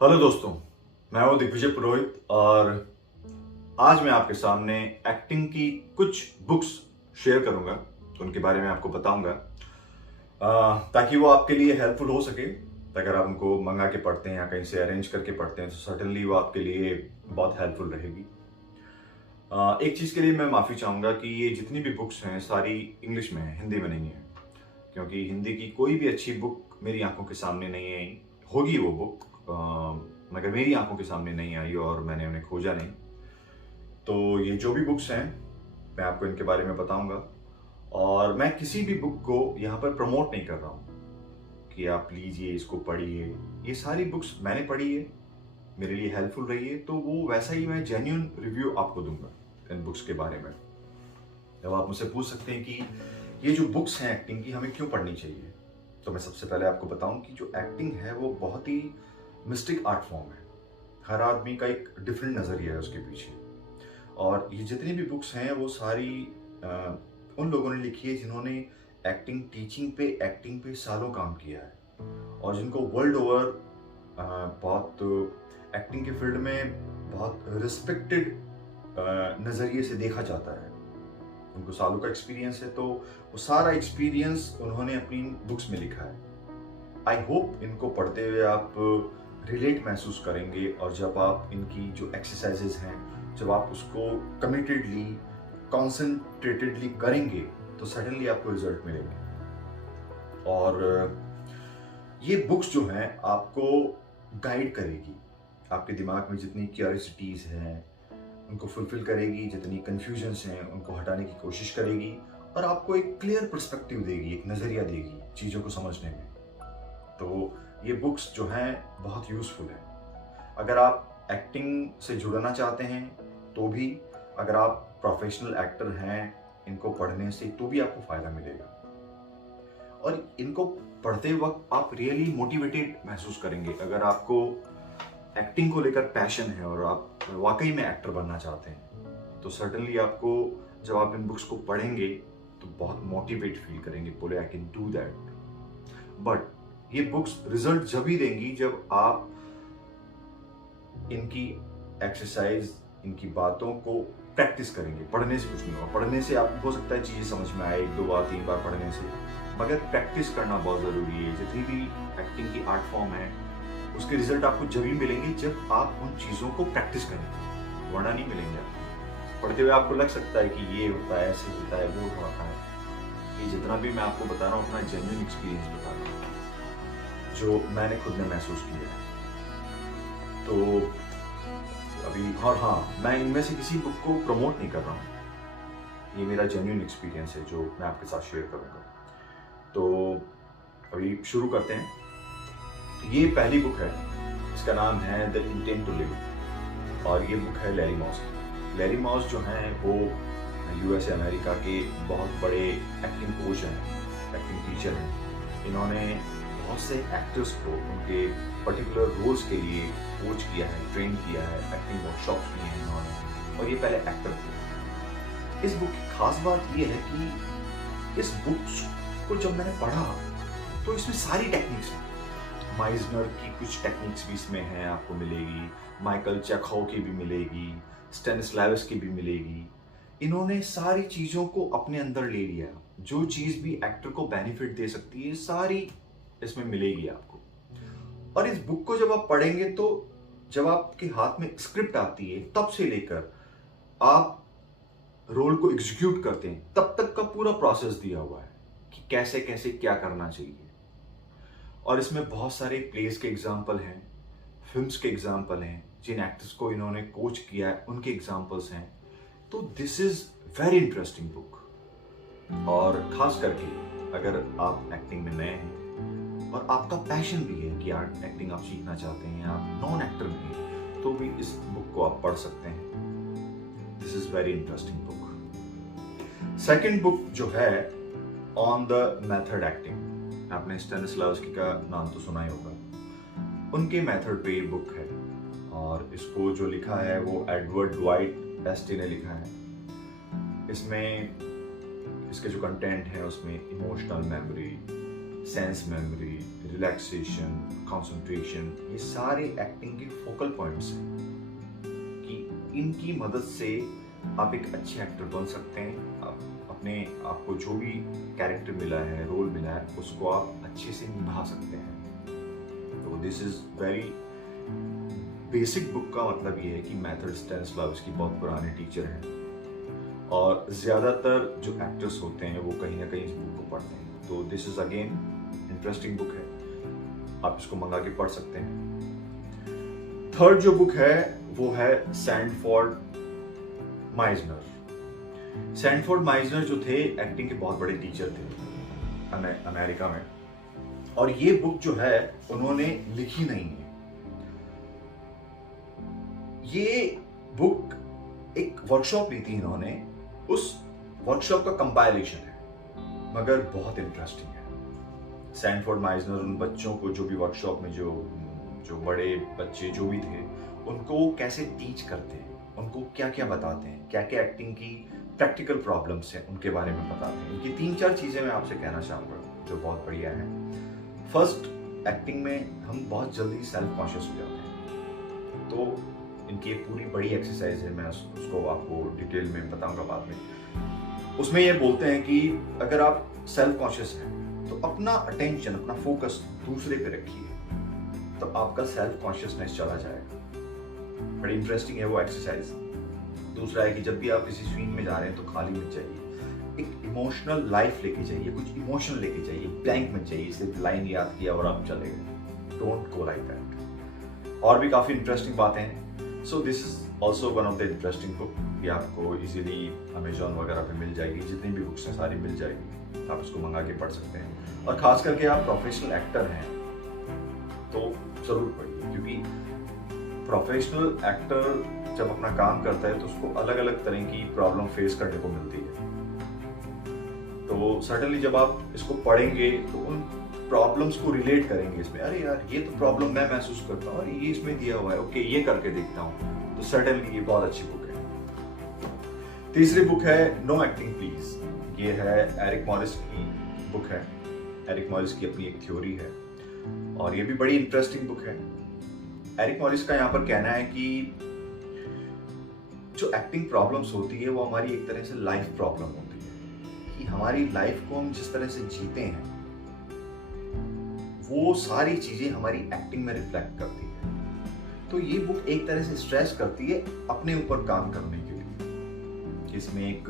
Hello दोस्तों, मैं हूं दिग्विजय पुरोहित और आज मैं आपके सामने एक्टिंग की कुछ बुक्स शेयर करूंगा। उनके बारे में आपको बताऊंगा ताकि वो आपके लिए हेल्पफुल हो सके। अगर आप उनको मंगा के पढ़ते हैं या कहीं से अरेंज करके पढ़ते हैं तो सर्टेनली वो आपके लिए बहुत हेल्पफुल रहेगी। एक चीज़ के लिए मैं माफ़ी चाहूँगा कि ये जितनी भी बुक्स हैं सारी इंग्लिश में हैं, हिंदी में नहीं है, क्योंकि हिंदी की कोई भी अच्छी बुक मेरी आंखों के सामने नहीं आई। होगी वो बुक मगर मेरी आंखों के सामने नहीं आई और मैंने उन्हें खोजा नहीं। तो ये जो भी बुक्स हैं मैं आपको इनके बारे में बताऊंगा और मैं किसी भी बुक को यहाँ पर प्रमोट नहीं कर रहा हूँ कि आप लीजिए इसको पढ़िए। ये सारी बुक्स मैंने पढ़ी है, मेरे लिए हेल्पफुल रही है, तो वो वैसा ही मैं जेन्युइन रिव्यू आपको दूंगा इन बुक्स के बारे में। जब आप मुझसे पूछ सकते हैं कि ये जो बुक्स हैं एक्टिंग की हमें क्यों पढ़नी चाहिए, तो मैं सबसे पहले आपको बताऊं कि जो एक्टिंग है वो बहुत ही मिस्टिक आर्ट फॉर्म है। हर आदमी का एक डिफरेंट नज़रिया है उसके पीछे। और ये जितनी भी बुक्स हैं वो सारी उन लोगों ने लिखी है जिन्होंने एक्टिंग पे सालों काम किया है और जिनको वर्ल्ड ओवर बहुत एक्टिंग के फील्ड में बहुत रिस्पेक्टेड नज़रिए से देखा जाता है। उनको सालों का एक्सपीरियंस है, तो वो सारा एक्सपीरियंस उन्होंने अपनी बुक्स में लिखा है। आई होप इनको पढ़ते हुए आप रिलेट महसूस करेंगे और जब आप इनकी जो एक्सरसाइजेज हैं जब आप उसको कमिटेडली कॉन्सेंट्रेटेडली करेंगे तो सडनली आपको रिजल्ट मिलेंगे। और ये बुक्स जो हैं आपको गाइड करेगी, आपके दिमाग में जितनी क्यूरियोसिटीज हैं उनको फुलफिल करेगी, जितनी कन्फ्यूजन्स हैं उनको हटाने की कोशिश करेगी और आपको एक क्लियर पर्सपेक्टिव देगी, एक नज़रिया देगी चीज़ों को समझने में। तो ये बुक्स जो हैं बहुत यूज़फुल हैं। अगर आप एक्टिंग से जुड़ना चाहते हैं तो भी, अगर आप प्रोफेशनल एक्टर हैं इनको पढ़ने से तो भी आपको फ़ायदा मिलेगा। और इनको पढ़ते वक्त आप रियली मोटिवेटेड महसूस करेंगे। अगर आपको एक्टिंग को लेकर पैशन है और आप वाकई में एक्टर बनना चाहते हैं तो सर्टेनली आपको जब आप इन बुक्स को पढ़ेंगे तो बहुत मोटिवेट फील करेंगे, बोले I can do that. But ये बुक्स रिजल्ट जब ही देंगी जब आप इनकी एक्सरसाइज, इनकी बातों को प्रैक्टिस करेंगे। पढ़ने से कुछ नहीं होगा। पढ़ने से आपको हो सकता है चीज़ें समझ में आए 1 2 बार 3 बार पढ़ने से, मगर प्रैक्टिस करना बहुत ज़रूरी है। जितनी भी एक्टिंग की आर्ट फॉर्म है उसके रिजल्ट आपको जब ही मिलेंगे जब आप उन चीज़ों को प्रैक्टिस करेंगे, वरना नहीं मिलेंगे आपको। पढ़ते हुए आपको लग सकता है कि ये होता है, ऐसे होता है, वो होता है। ये जितना भी मैं आपको बता रहा हूँ अपना जेन्युइन एक्सपीरियंस बता रहा हूँ जो मैंने खुद ने महसूस किया है। तो अभी, और हाँ, मैं इनमें से किसी बुक को प्रमोट नहीं कर रहा हूँ, ये मेरा जेन्युइन एक्सपीरियंस है जो मैं आपके साथ शेयर करूँगा। तो अभी शुरू करते हैं। ये पहली बुक है, इसका नाम है द इंटेंट टू लिव और ये बुक है लैरी मॉस की। लैरी मॉस जो हैं वो यूएसए अमेरिका के बहुत बड़े एक्टिंग कोच हैं, एक्टिंग टीचर हैं। इन्होंने बहुत से एक्टर्स को उनके पर्टिकुलर रोल्स के लिए कोच किया है, ट्रेन किया है, एक्टिंग वर्कशॉप्स किए हैं इन्होंने, और ये पहले एक्टर थे। इस बुक की खास बात ये है कि इस बुक को जब मैंने पढ़ा तो इसमें सारी टेक्निक्स हैं। माइजनर की कुछ टेक्निक्स भी इसमें हैं, आपको मिलेगी, माइकल चेखोव की भी मिलेगी, स्टेनिस्लाविस की भी मिलेगी। इन्होंने सारी चीज़ों को अपने अंदर ले लिया। जो चीज़ भी एक्टर को बेनिफिट दे सकती है सारी इसमें मिलेगी आपको। और इस बुक को जब आप पढ़ेंगे तो जब आपके हाथ में स्क्रिप्ट आती है तब से लेकर आप रोल को एग्जीक्यूट करते हैं तब तक का पूरा प्रोसेस दिया हुआ है कि कैसे कैसे क्या करना चाहिए। और इसमें बहुत सारे प्लेस के एग्जाम्पल हैं, फिल्म्स के एग्जाम्पल हैं, जिन एक्टर्स को इन्होंने कोच किया है उनके एग्जाम्पल्स हैं। तो this is very interesting book. और खास करके अगर आप एक्टिंग में नए हैं और आपका पैशन भी है कि आर्ट एक्टिंग आप सीखना चाहते हैं, आप नॉन एक्टर भी हैं, तो भी इस बुक को आप पढ़ सकते हैं। This is very interesting book. Second book जो है ऑन द मेथड एक्टिंग, आपने स्टेनिस्लावस्की का नाम तो सुना ही होगा। उनके मेथड पे ये बुक है और इसको जो लिखा है वो एडवर्ड ड्वाइट एस्टी ने लिखा है। इसमें इसके जो कंटेंट है उसमें emotional memory, sense memory, relaxation, concentration, ये सारे एक्टिंग के फोकल पॉइंट्स हैं कि इनकी मदद से आप एक अच्छे एक्टर बन सकते हैं। आप अपने आपको जो भी कैरेक्टर मिला है, रोल मिला है, उसको आप अच्छे से निभा सकते हैं। तो this is very basic book का मतलब ये है कि मैथड स्टैनिस्लावस्की बहुत पुराने टीचर हैं और ज़्यादातर जो एक्टर्स होते हैं वो कहीं ना कहीं इस बुक को पढ़ते हैं। तो this is again interesting book है, आप इसको मंगा के पढ़ सकते हैं। थर्ड जो बुक है वो है सैंडफोर्ड माइजनर। सैंडफोर्ड माइजनर जो थे एक्टिंग के बहुत बड़े टीचर थे अमेरिका में, और ये बुक जो है उन्होंने लिखी नहीं है। ये बुक एक वर्कशॉप ली थी इन्होंने, उस वर्कशॉप का कंपाइलेशन है, मगर बहुत इंटरेस्टिंग है। सैंडफोर्ड माइजनर उन बच्चों को जो भी वर्कशॉप में जो बड़े बच्चे जो भी थे उनको कैसे टीच करते हैं, उनको क्या क्या बताते हैं, क्या क्या एक्टिंग की प्रैक्टिकल प्रॉब्लम्स हैं उनके बारे में बताते हैं। इनकी 3-4 चीजें मैं आपसे कहना चाहूंगा जो बहुत बढ़िया है। फर्स्ट, एक्टिंग में हम बहुत जल्दी सेल्फ कॉन्शियस हो जाते हैं, तो इनकी एक पूरी बड़ी एक्सरसाइज है, मैं उसको आपको डिटेल में बताऊंगा बाद में। उसमें ये बोलते हैं कि अगर आप सेल्फ कॉन्शियस हैं तो अपना अटेंशन, अपना फोकस दूसरे पे रखिए, तो आपका सेल्फ कॉन्शियसनेस चला जाएगा। बड़ी इंटरेस्टिंग है वो एक्सरसाइज। दूसरा है कि जब भी आप किसी सीन में जा रहे हैं तो खाली मत जाइए, एक इमोशनल लाइफ लेके जाइए, कुछ इमोशन लेके जाइए, ब्लैंक मत जाइए, सिर्फ लाइन याद किया और आप चले गए। Don't go like that. और भी काफी इंटरेस्टिंग बातें हैं। So this is also one of the interesting book, ये आपको इजीली अमेजोन वगैरह पे मिल जाएगी, जितनी भी बुक्स हैं सारी मिल जाएगी, आप इसको मंगा के पढ़ सकते हैं। और खास करके आप प्रोफेशनल एक्टर हैं तो जरूर पढ़िए, क्योंकि प्रोफेशनल एक्टर जब अपना काम करता है तो उसको अलग अलग तरह की प्रॉब्लम फेस करने को मिलती है। तो सडनली जब आप इसको पढ़ेंगे तो उन प्रॉब्लम्स को रिलेट करेंगे इसमें, अरे यार ये तो प्रॉब्लम मैं महसूस करता हूँ, ये इसमें दिया हुआ है, ओके ये करके देखता हूँ। तो सडनली ये बहुत अच्छी बुक है। तीसरी बुक है नो एक्टिंग प्लीज। ये है एरिक मॉरिस की बुक है। एरिक मॉरिस की अपनी एक थ्योरी है और ये भी बड़ी इंटरेस्टिंग बुक है। एरिक मॉरिस का यहाँ पर कहना है कि जो एक्टिंग प्रॉब्लम्स होती है वो हमारी एक तरह से लाइफ प्रॉब्लम होती है, कि हमारी लाइफ को हम जिस तरह से जीते हैं वो सारी चीजें हमारी एक्टिंग में रिफ्लेक्ट करती है। तो ये बुक एक तरह से स्ट्रेस करती है अपने ऊपर काम करने के लिए। इसमें एक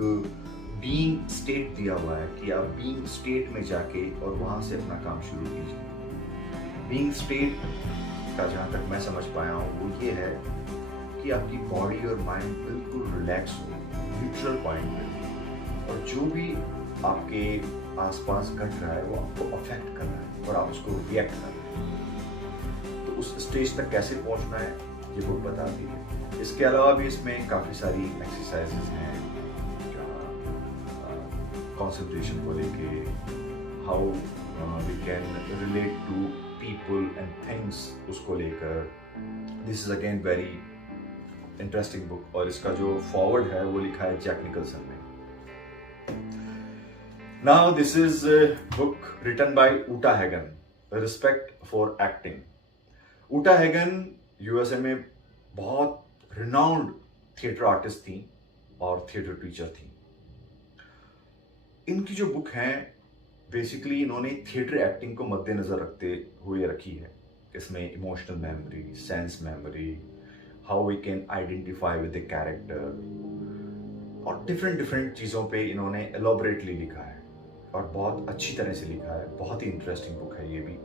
बीइंग स्टेट दिया हुआ है कि आप बीइंग स्टेट में जाके और वहां से अपना काम शुरू कीजिए। बीइंग स्टेट का जहां तक मैं समझ पाया हूँ वो ये है कि आपकी बॉडी और माइंड बिल्कुल रिलैक्स हो, न्यूट्रल पॉइंट पे, और जो भी आपके आसपास घट रहा है वो आपको अफेक्ट कर रहा है और आप उसको रिएक्ट कर रहे हैं। तो उस स्टेज तक कैसे पहुंचना है ये बुक बताती है। इसके अलावा भी इसमें काफ़ी सारी एक्सरसाइजेज हैं कंसंट्रेशन को लेके, how we can relate to people and things, उसको लेकर। This is again very interesting book, और इसका जो फॉरवर्ड है वो लिखा है जैक निकलसन ने। Now this is a book written by Uta Hagen, Respect for Acting. Uta Hagen USA में बहुत रिनाउंड थिएटर आर्टिस्ट थी और थिएटर टीचर थी। इनकी जो बुक है बेसिकली इन्होंने थिएटर एक्टिंग को मद्देनजर रखते हुए रखी है। इसमें emotional memory, sense memory, how we can identify with the character, और डिफरेंट चीज़ों पे इन्होंने एलोबरेटली लिखा है और बहुत अच्छी तरह से लिखा है। बहुत ही इंटरेस्टिंग बुक है ये भी।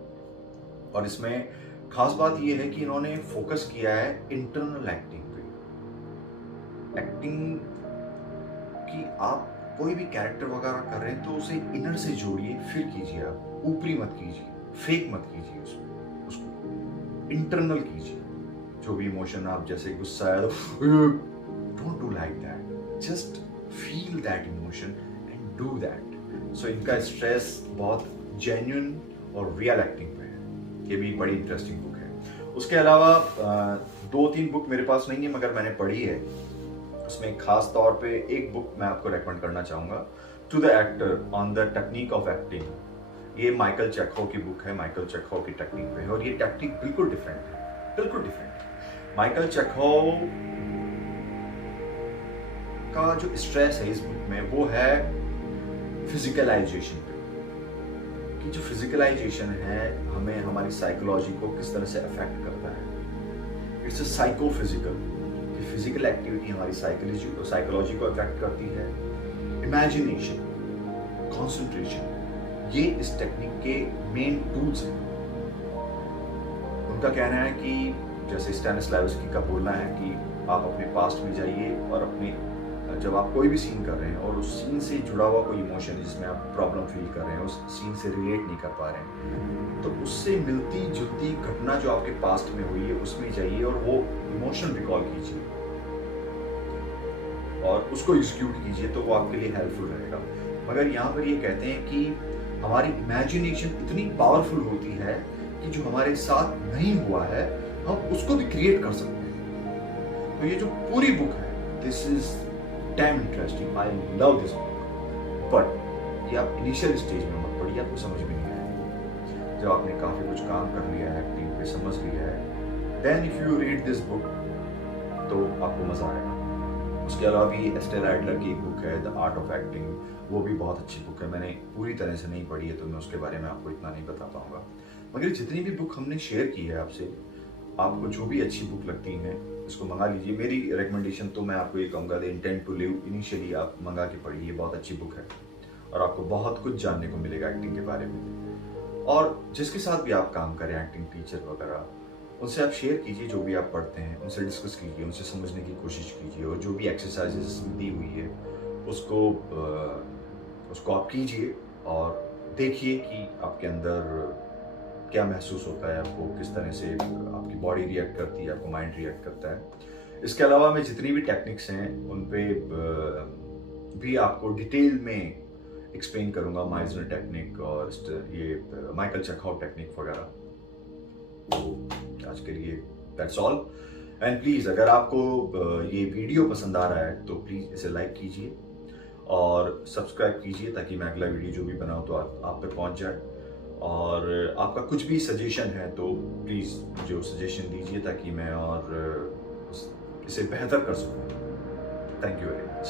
और इसमें खास बात ये है कि इन्होंने फोकस किया है इंटरनल एक्टिंग पे। एक्टिंग की आप कोई भी कैरेक्टर वगैरह कर रहे हैं तो उसे इनर से जोड़िए, फिर कीजिए, आप ऊपरी मत कीजिए, फेक मत कीजिए, उसको इंटरनल कीजिए। जो भी इमोशन आप, जैसे गुस्सा है तो don't do like that, just feel that emotion and do that. So इनका स्ट्रेस बहुत जेन्युइन और रियल एक्टिंग पे है। ये भी बड़ी इंटरेस्टिंग बुक है। उसके अलावा 2-3 बुक मेरे पास नहीं है मगर मैंने पढ़ी है। उसमें खास तौर पे एक बुक मैं आपको रेकमेंड करना चाहूँगा, to the actor on the technique of acting. ये माइकल चेखोव की बुक है, माइकल चेखोव की टेक्निक पे है, और ये टेक्निक बिल्कुल डिफरेंट है, बिल्कुल डिफरेंट। माइकल चेखोव का जो स्ट्रेस है इस बुक में वो है फिजिकलाइजेशन पे, कि जो फिजिकलाइजेशन है हमें हमारी साइकोलॉजी को किस तरह से अफेक्ट करता है। इट्स अ साइकोफिजिकल, कि फिजिकल एक्टिविटी हमारी साइकोलॉजी को अफेक्ट करती है। इमेजिनेशन, कंसंट्रेशन, ये इस टेक्निक के मेन टूल्स हैं। उनका कहना है कि जैसे स्टैनिस्लावस्की का बोलना है कि आप अपने पास्ट में जाइए और अपने जब आप कोई भी सीन कर रहे हैं और उस सीन से जुड़ा हुआ कोई इमोशन है जिसमें आप प्रॉब्लम फील कर रहे हैं, उस सीन से रिलेट नहीं कर पा रहे हैं, तो उससे मिलती जुलती घटना जो आपके पास्ट में हुई है उसमें जाइए और वो इमोशन रिकॉल कीजिए और उसको एग्जीक्यूट कीजिए, तो वो आपके लिए हेल्पफुल रहेगा। मगर यहाँ पर ये कहते हैं कि हमारी इमेजिनेशन इतनी पावरफुल होती है कि जो हमारे साथ नहीं हुआ है हम उसको भी क्रिएट कर सकते हैं। तो ये जो पूरी बुक है, this is damn interesting, I love this book. But ये आप इनिशियल स्टेज में मत पढ़िए, आपको समझ में नहीं आएगी। जब आपने काफी कुछ काम कर लिया है, एक्टिंग पे समझ लिया है, then if you read this book तो आपको मजा आएगा। उसके अलावा भी एस्टर एडलर की एक बुक है द आर्ट ऑफ एक्टिंग, वो भी बहुत अच्छी बुक है। मैंने पूरी तरह से नहीं पढ़ी है तो मैं उसके बारे में आपको इतना नहीं बता पाऊंगा। मगर जितनी भी बुक हमने शेयर की है आपसे, आपको जो भी अच्छी बुक लगती है इसको मंगा लीजिए। मेरी रिकमेंडेशन तो मैं आपको ये कहूँगा, the intent to live initially आप मंगा के पढ़िए, बहुत अच्छी बुक है और आपको बहुत कुछ जानने को मिलेगा एक्टिंग के बारे में। और जिसके साथ भी आप काम करें, एक्टिंग टीचर वगैरह, उनसे आप शेयर कीजिए जो भी आप पढ़ते हैं, उनसे डिस्कस कीजिए, उनसे समझने की कोशिश कीजिए, और जो भी एक्सरसाइजेस दी हुई है उसको आप कीजिए और देखिए कि आपके अंदर क्या महसूस होता है, आपको किस तरह से आपकी बॉडी रिएक्ट करती है, आपको माइंड रिएक्ट करता है। इसके अलावा मैं जितनी भी टेक्निक्स हैं उन पे भी आपको डिटेल में एक्सप्लेन करूंगा, माइजनर टेक्निक और ये माइकल चेखोव टेक्निक वगैरह। तो आज के लिए दैट्स ऑल। एंड प्लीज़ अगर आपको ये वीडियो पसंद आ रहा है तो प्लीज़ इसे लाइक कीजिए और सब्सक्राइब कीजिए ताकि मैं अगला वीडियो जो भी बनाऊँ तो आप तक पहुँच जाए। और आपका कुछ भी सजेशन है तो प्लीज़ मुझे सजेशन दीजिए ताकि मैं और इसे बेहतर कर सकूँ। Thank you very much.